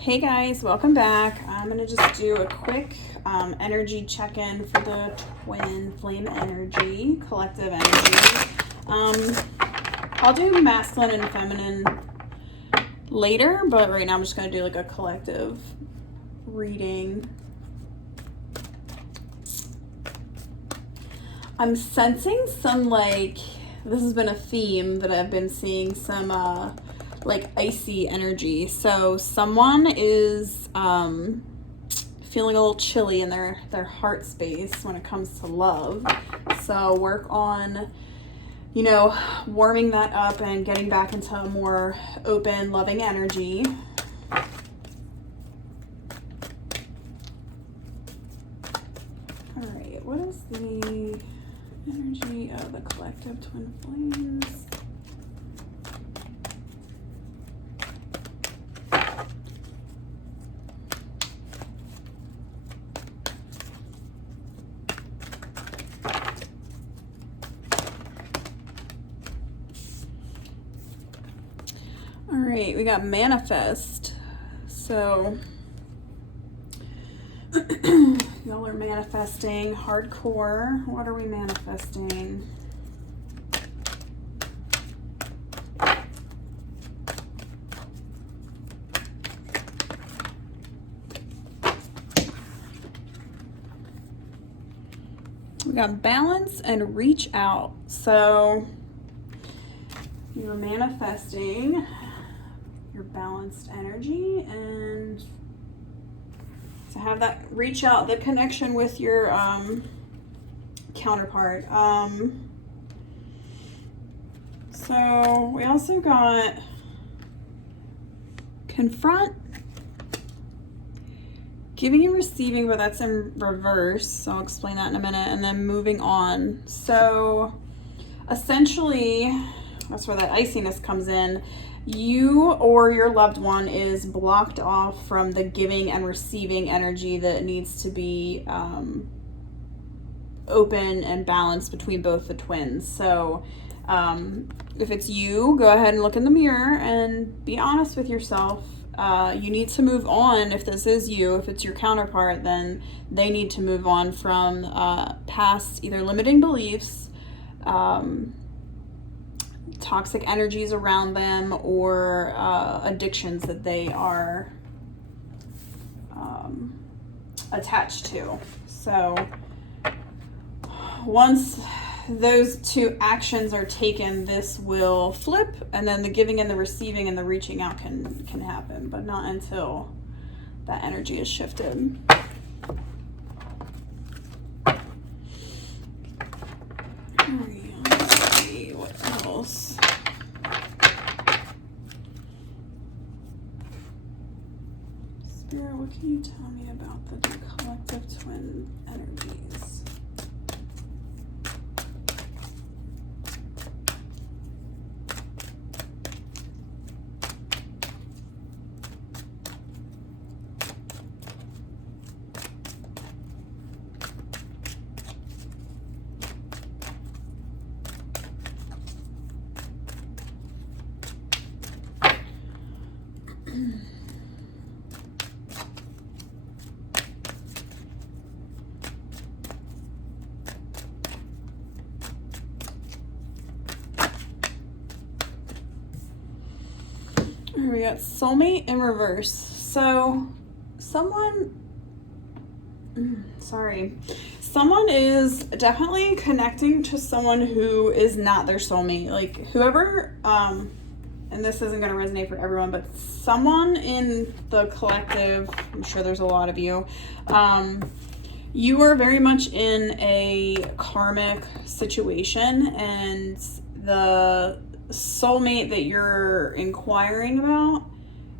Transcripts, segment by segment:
Hey guys, welcome back. I'm going to just do a quick energy check-in for the twin flame energy, collective energy. I'll do masculine and feminine later, but right now I'm just going to do like a collective reading. I'm sensing some this has been a theme that I've been seeing, some icy energy. So someone is feeling a little chilly in their heart space when it comes to love. So work on, warming that up and getting back into a more open, loving energy. All right, what is the energy of the collective twin flames? All right, we got manifest. So y'all are manifesting hardcore. What are we manifesting? We got balance and reach out. So you're manifesting your balanced energy and to have that reach out, the connection with your counterpart. So we also got confront, giving and receiving, but that's in reverse. So I'll explain that in a minute. And then moving on. So essentially, that's where that iciness comes in. You or your loved one is blocked off from the giving and receiving energy that needs to be open and balanced between both the twins. So if it's you, go ahead and look in the mirror and be honest with yourself. You need to move on. If this is you, if it's your counterpart, then they need to move on from past either limiting beliefs, toxic energies around them, or addictions that they are attached to. So once those two actions are taken, this will flip, and then the giving and the receiving and the reaching out can happen, but not until that energy is shifted. Let's see what else. Spirit, what can you tell me about the collective twin energies? We got soulmate in reverse. So someone is definitely connecting to someone who is not their soulmate. Like whoever, and this isn't going to resonate for everyone, but someone in the collective, I'm sure there's a lot of you, you are very much in a karmic situation, and the soulmate that you're inquiring about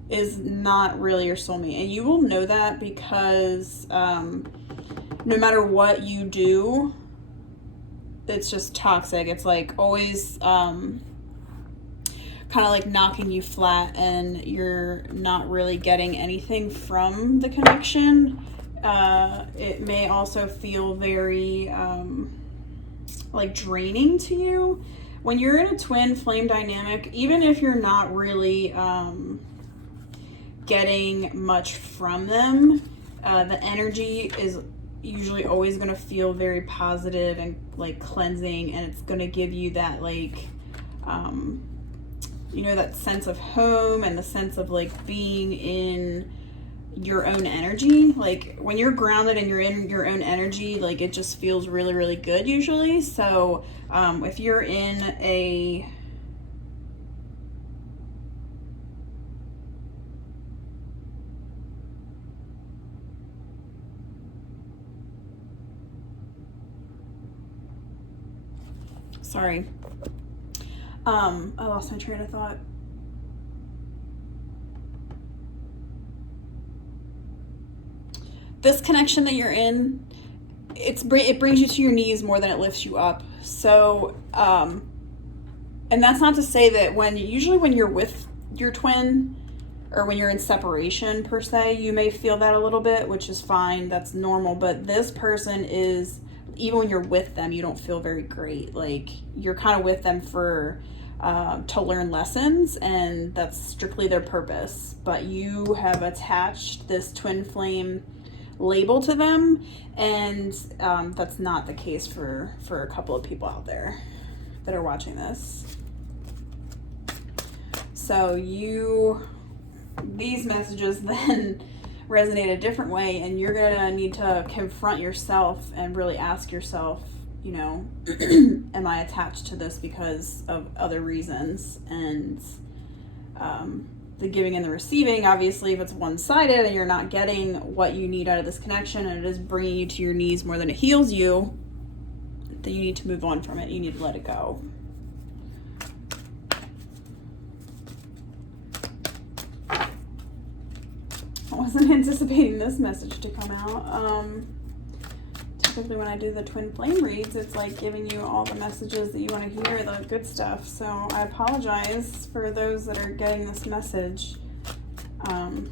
is not really your soulmate, and you will know that because no matter what you do, it's just toxic. It's like always kind of like knocking you flat, and you're not really getting anything from the connection. It may also feel very draining to you. When you're in a twin flame dynamic, even if you're not really getting much from them. The energy is usually always going to feel very positive and like cleansing, and it's going to give you that like you know, that sense of home and the sense of like being in your own energy. Like when you're grounded and you're in your own energy, like it just feels really, really good usually. So if you're in a sorry, I lost my train of thought. This connection that you're in, it brings you to your knees more than it lifts you up. So, and that's not to say that usually when you're with your twin or when you're in separation per se, you may feel that a little bit, which is fine. That's normal. But this person is, even when you're with them, you don't feel very great. Like you're kind of with them for to learn lessons, and that's strictly their purpose. But you have attached this twin flame label to them, and that's not the case for a couple of people out there that are watching this. So these messages then resonate a different way, and you're gonna need to confront yourself and really ask yourself, you know, am I attached to this because of other reasons? And the giving and the receiving, obviously, if it's one-sided and you're not getting what you need out of this connection and it is bringing you to your knees more than it heals you, then you need to move on from it. You need to let it go. I wasn't anticipating this message to come out. Typically when I do the twin flame reads, it's like giving you all the messages that you want to hear, the good stuff. So I apologize for those that are getting this message. I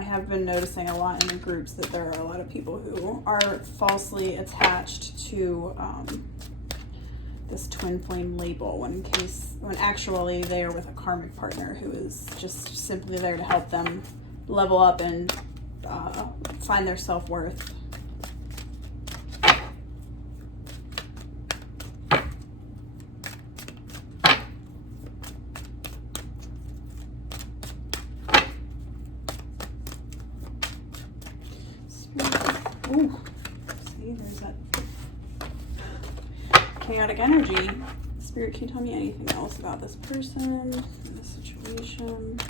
have been noticing a lot in the groups that there are a lot of people who are falsely attached to this twin flame label when actually they are with a karmic partner who is just simply there to help them level up and find their self-worth. Ooh, see, there's that chaotic energy. Spirit, can you tell me anything else about this person, this situation?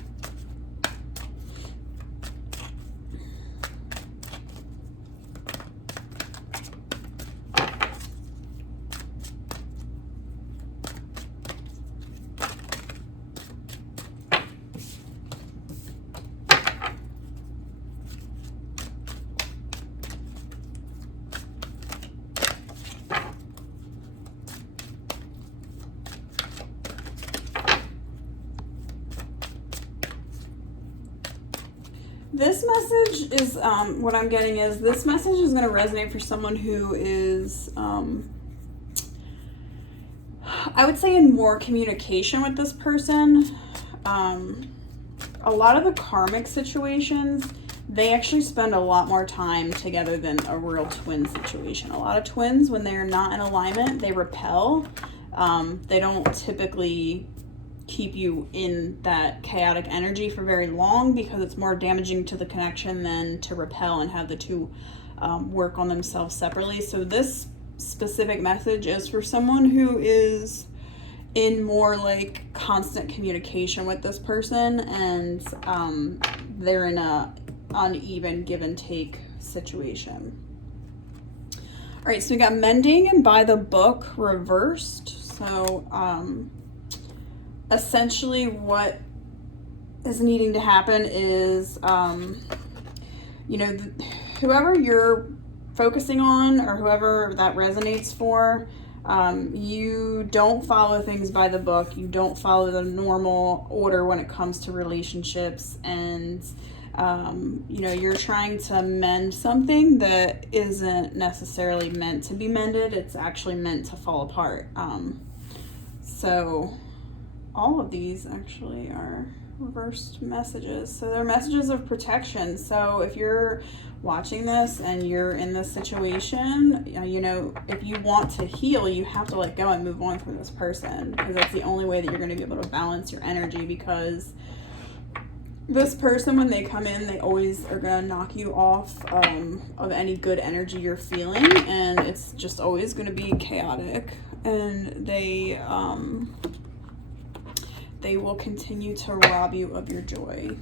This message is, what I'm getting is this message is going to resonate for someone who is, I would say in more communication with this person. A lot of the karmic situations, they actually spend a lot more time together than a real twin situation. A lot of twins, when they're not in alignment, they repel. They don't typically keep you in that chaotic energy for very long because it's more damaging to the connection than to repel and have the two work on themselves separately. So this specific message is for someone who is in more like constant communication with this person, and they're in a uneven give and take situation. All right, so we got mending and by the book reversed. So essentially what is needing to happen is, you know, whoever you're focusing on or whoever that resonates for, you don't follow things by the book. You don't follow the normal order when it comes to relationships, and you know, you're trying to mend something that isn't necessarily meant to be mended. It's actually meant to fall apart. So all of these actually are reversed messages. So they're messages of protection. So if you're watching this and you're in this situation, you know, if you want to heal, you have to let go and move on from this person, because that's the only way that you're going to be able to balance your energy. Because this person, when they come in, they always are going to knock you off of any good energy you're feeling, and it's just always going to be chaotic, and they will continue to rob you of your joy.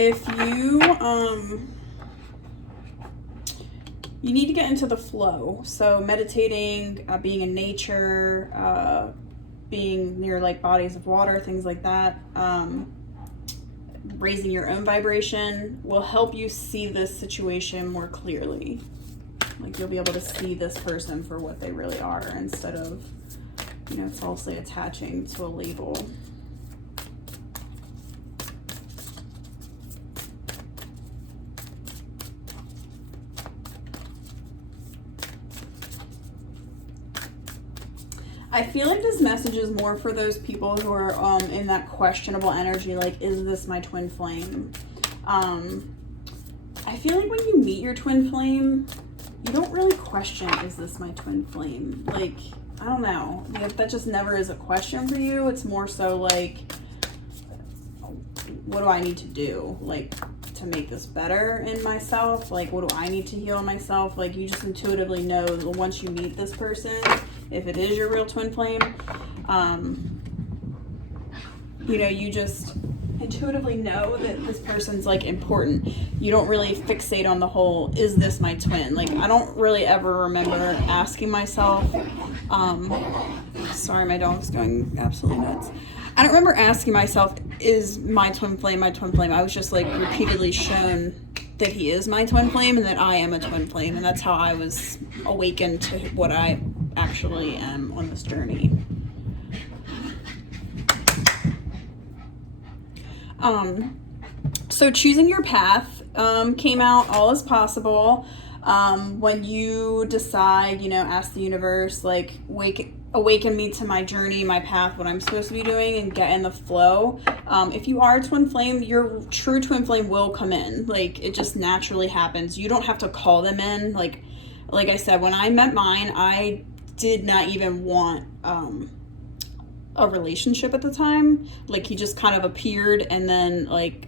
If you need to get into the flow, so meditating, being in nature, being near like bodies of water, things like that, raising your own vibration will help you see this situation more clearly. Like, you'll be able to see this person for what they really are, instead of, you know, falsely attaching to a label. I feel like this message is more for those people who are in that questionable energy, like, is this my twin flame? I feel like when you meet your twin flame, you don't really question, is this my twin flame? Like, I don't know. That just never is a question for you. It's more so like, what do I need to do? Like, to make this better in myself? Like, what do I need to heal myself? Like, you just intuitively know once you meet this person, if it is your real twin flame, you know, you just intuitively know that this person's like important. You don't really fixate on the whole, is this my twin? Like, I don't really ever remember asking myself, sorry, my dog's going absolutely nuts. I don't remember asking myself, is my twin flame my twin flame? I was just like repeatedly shown that he is my twin flame and that I am a twin flame, and that's how I was awakened to what I actually am on this journey. So choosing your path came out all as possible. When you decide, you know, ask the universe, like, awaken me to my journey, my path, what I'm supposed to be doing, and get in the flow. If you are a twin flame, your true twin flame will come in. Like, it just naturally happens. You don't have to call them in. Like I said, when I met mine, I did not even want a relationship at the time. Like, he just kind of appeared, and then, like,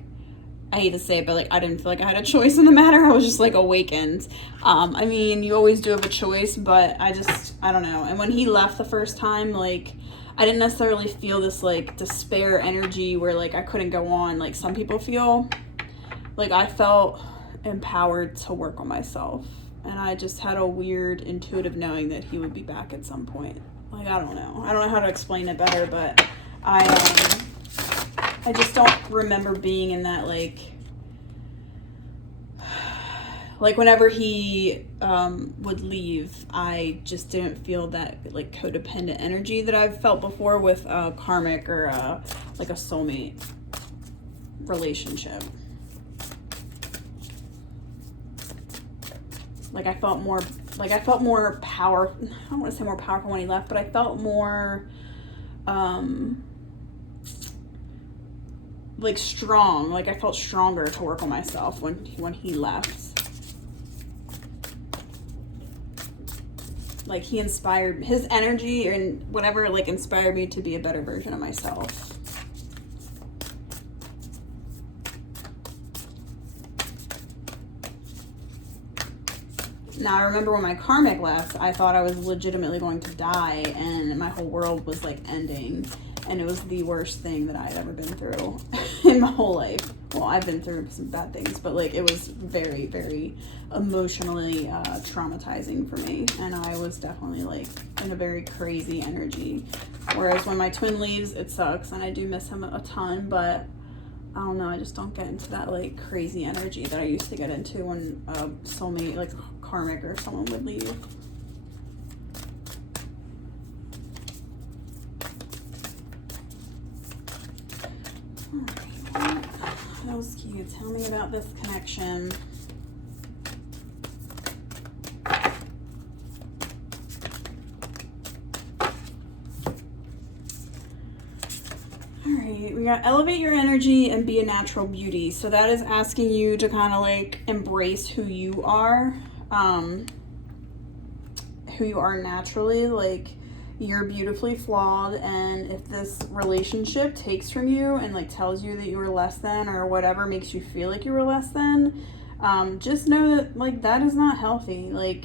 I hate to say it, but like, I didn't feel like I had a choice in the matter. I was just like awakened. I mean, you always do have a choice, but I don't know. And when he left the first time, like, I didn't necessarily feel this like despair energy where like I couldn't go on like some people feel. Like, I felt empowered to work on myself, and I just had a weird intuitive knowing that he would be back at some point. Like, I don't know how to explain it better, but I just don't remember being in that, like whenever he would leave, I just didn't feel that, like, codependent energy that I've felt before with Karmic or like a soulmate relationship. Like, I felt more power. I don't want to say more powerful when he left, but I felt more like strong. Like, I felt stronger to work on myself when he left. Like, he inspired, his energy and whatever, like, inspired me to be a better version of myself. Now, I remember when my Karmic left, I thought I was legitimately going to die, and my whole world was, like, ending. And it was the worst thing that I had ever been through in my whole life. well, I've been through some bad things, but like it was very, very emotionally traumatizing for me, and I was definitely like in a very crazy energy. Whereas when my twin leaves, it sucks, and I do miss him a ton, but I don't know, I just don't get into that like crazy energy that I used to get into when a soulmate, like karmic or someone, would leave. Alright, what else can you tell me about this connection? Alright, we got elevate your energy and be a natural beauty. So that is asking you to kind of like embrace who you are naturally. Like, you're beautifully flawed, and if this relationship takes from you and like tells you that you were less than, or whatever makes you feel like you were less than, just know that like that is not healthy. Like,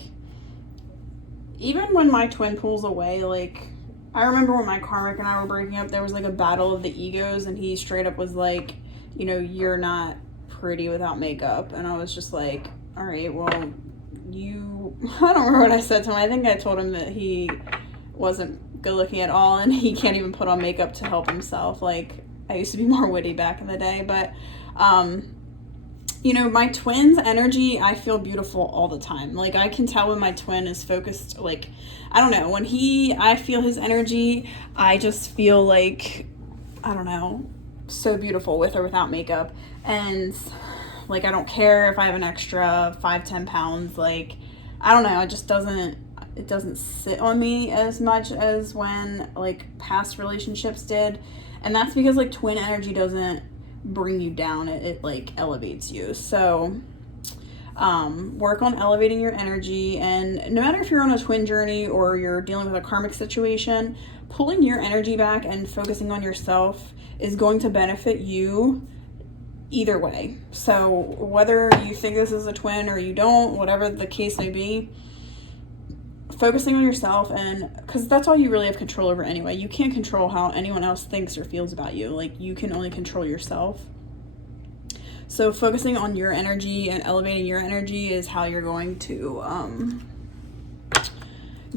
even when my twin pulls away, like I remember when my karmic and I were breaking up, there was like a battle of the egos, and he straight up was like, you know, you're not pretty without makeup. And I was just like, all right, well, I don't remember what I said to him. I think I told him that he wasn't good looking at all, and he can't even put on makeup to help himself. Like, I used to be more witty back in the day, but you know, my twin's energy, I feel beautiful all the time. Like, I can tell when my twin is focused. Like, I don't know, when I feel his energy, I just feel like, I don't know, so beautiful with or without makeup. And like, I don't care if I have an extra 5-10 pounds. Like, I don't know, it doesn't sit on me as much as when like past relationships did. And that's because like twin energy doesn't bring you down, it like elevates you. So work on elevating your energy, and no matter if you're on a twin journey or you're dealing with a karmic situation, pulling your energy back and focusing on yourself is going to benefit you either way. So whether you think this is a twin or you don't, whatever the case may be, focusing on yourself, and because that's all you really have control over anyway. You can't control how anyone else thinks or feels about you. Like, you can only control yourself. So focusing on your energy and elevating your energy is how you're going to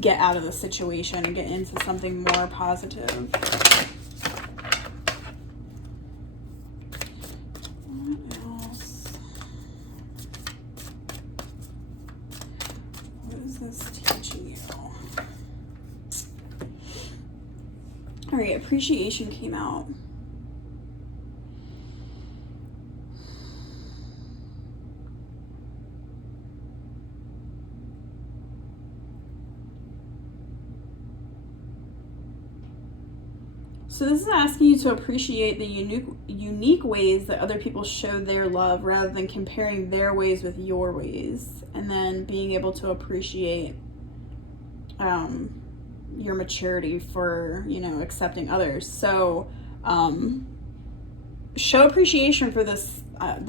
get out of the situation and get into something more positive. What else? What is this teaching you? All right, appreciation came out. So this is asking you to appreciate the unique ways that other people show their love, rather than comparing their ways with your ways, and then being able to appreciate your maturity for, you know, accepting others. So show appreciation for this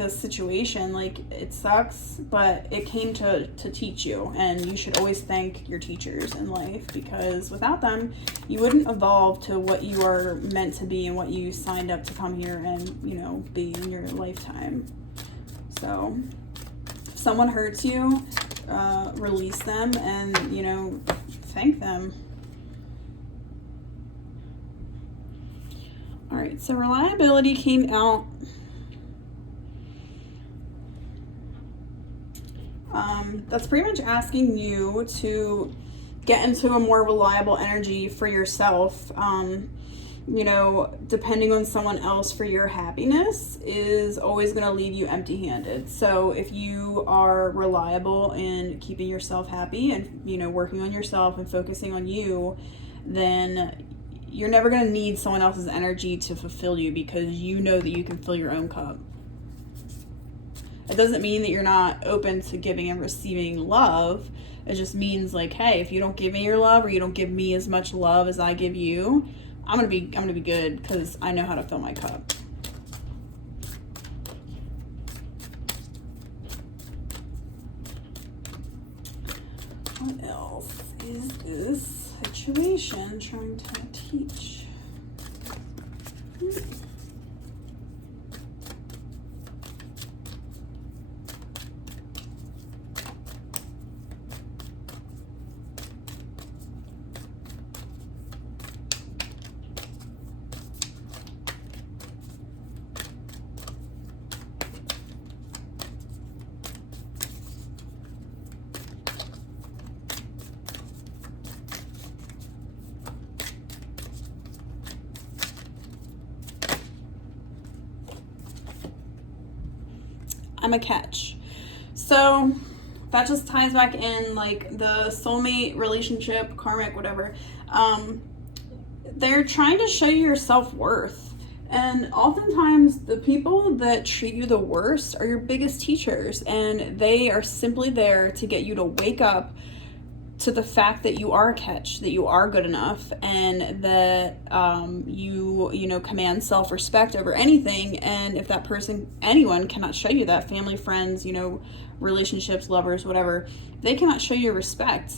situation. Like, it sucks, but it came to teach you, and you should always thank your teachers in life, because without them you wouldn't evolve to what you are meant to be and what you signed up to come here and, you know, be in your lifetime. So if someone hurts you, release them, and, you know, thank them. All right, so reliability came out. That's pretty much asking you to get into a more reliable energy for yourself. You know, depending on someone else for your happiness is always going to leave you empty-handed. So if you are reliable in keeping yourself happy and, you know, working on yourself and focusing on you, then you're never going to need someone else's energy to fulfill you, because you know that you can fill your own cup. It doesn't mean that you're not open to giving and receiving love. It just means, like, hey, if you don't give me your love, or you don't give me as much love as I give you, I'm gonna be good, because I know how to fill my cup. What else is this situation trying to teach? I'm a catch. So that just ties back in, like, the soulmate relationship, karmic, whatever. They're trying to show you your self-worth. And oftentimes the people that treat you the worst are your biggest teachers, and they are simply there to get you to wake up to the fact that you are a catch, that you are good enough, and that you know, command self-respect over anything. And if that person, anyone, cannot show you that, family, friends, you know, relationships, lovers, whatever, they cannot show you respect.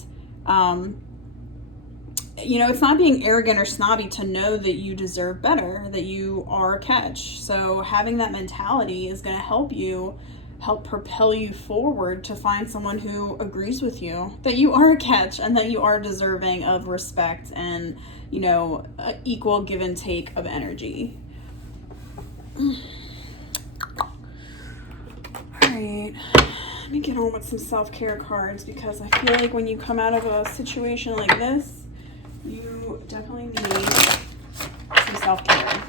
You know, it's not being arrogant or snobby to know that you deserve better, that you are a catch. So having that mentality is going to help propel you forward to find someone who agrees with you, that you are a catch and that you are deserving of respect and, you know, equal give and take of energy. All right. Let me get on with some self-care cards, because I feel like when you come out of a situation like this, you definitely need some self-care.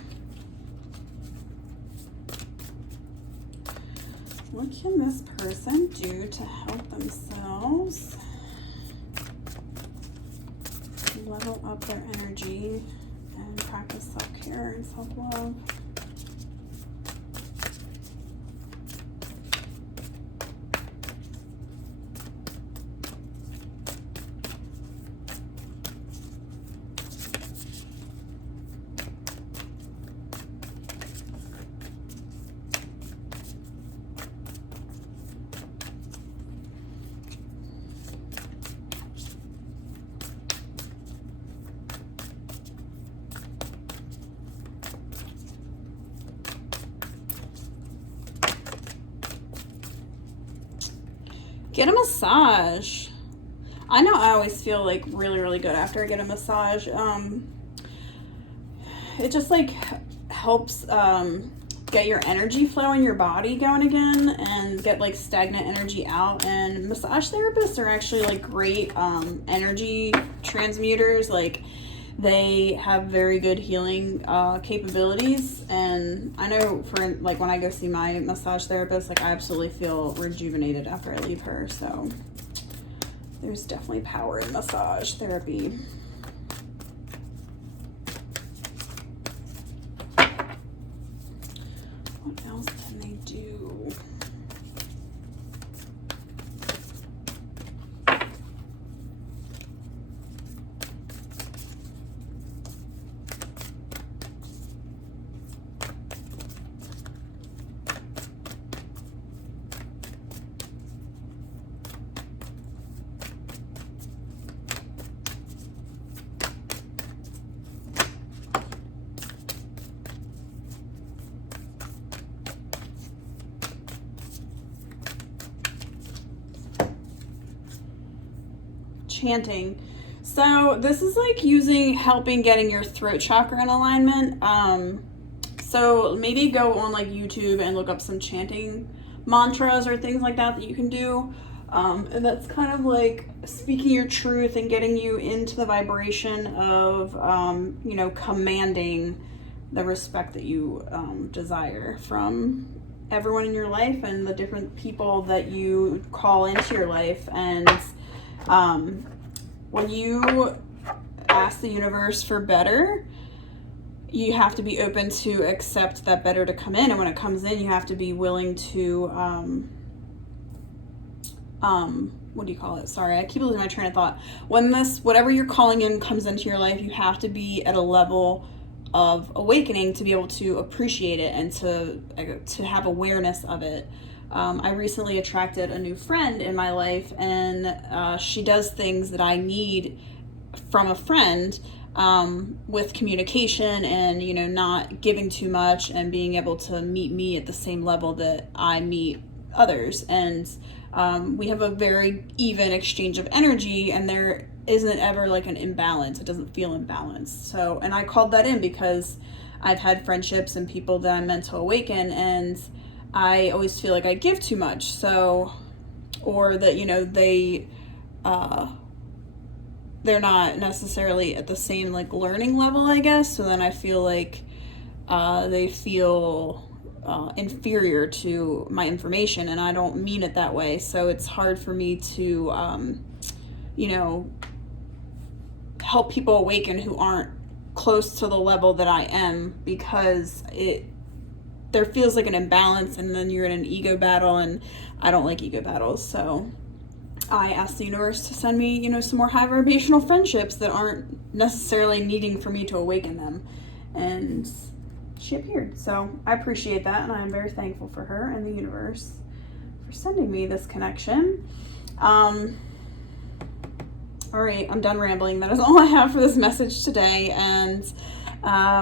What can this person do to help themselves level up their energy and practice self-care and self-love? Get a massage. I know I always feel like really, really good after I get a massage. It just like helps get your energy flow in your body going again and get like stagnant energy out. And massage therapists are actually like great energy transmuters. Like, they have very good healing capabilities, and I know for like when I go see my massage therapist, like I absolutely feel rejuvenated after I leave her. So there's definitely power in massage therapy. What else can they do? Chanting. So this is like helping getting your throat chakra in alignment. So maybe go on like YouTube and look up some chanting mantras or things like that you can do. And that's kind of like speaking your truth and getting you into the vibration of, you know, commanding the respect that you desire from everyone in your life and the different people that you call into your life. And when you ask the universe for better, you have to be open to accept that better to come in. And when it comes in, you have to be willing to, what do you call it? Sorry, I keep losing my train of thought. When whatever you're calling in comes into your life, you have to be at a level of awakening to be able to appreciate it and to have awareness of it. I recently attracted a new friend in my life, and she does things that I need from a friend, with communication and, you know, not giving too much and being able to meet me at the same level that I meet others. And we have a very even exchange of energy, and there isn't ever like an imbalance. It doesn't feel imbalanced. So, and I called that in because I've had friendships and people that I'm meant to awaken, and I always feel like I give too much. So, or that, you know, they're not necessarily at the same like learning level, I guess. So then I feel like they feel inferior to my information, and I don't mean it that way. So it's hard for me to, you know, help people awaken who aren't close to the level that I am, because there feels like an imbalance, and then you're in an ego battle, and I don't like ego battles. So I asked the universe to send me, you know, some more high vibrational friendships that aren't necessarily needing for me to awaken them. And she appeared. So I appreciate that, and I'm very thankful for her and the universe for sending me this connection. All right, I'm done rambling. That is all I have for this message today, and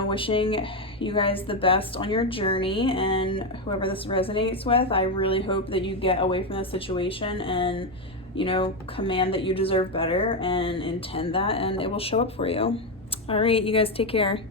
wishing you guys the best on your journey, and whoever this resonates with, I really hope that you get away from this situation and, you know, command that you deserve better and intend that, and it will show up for you. All right, you guys take care.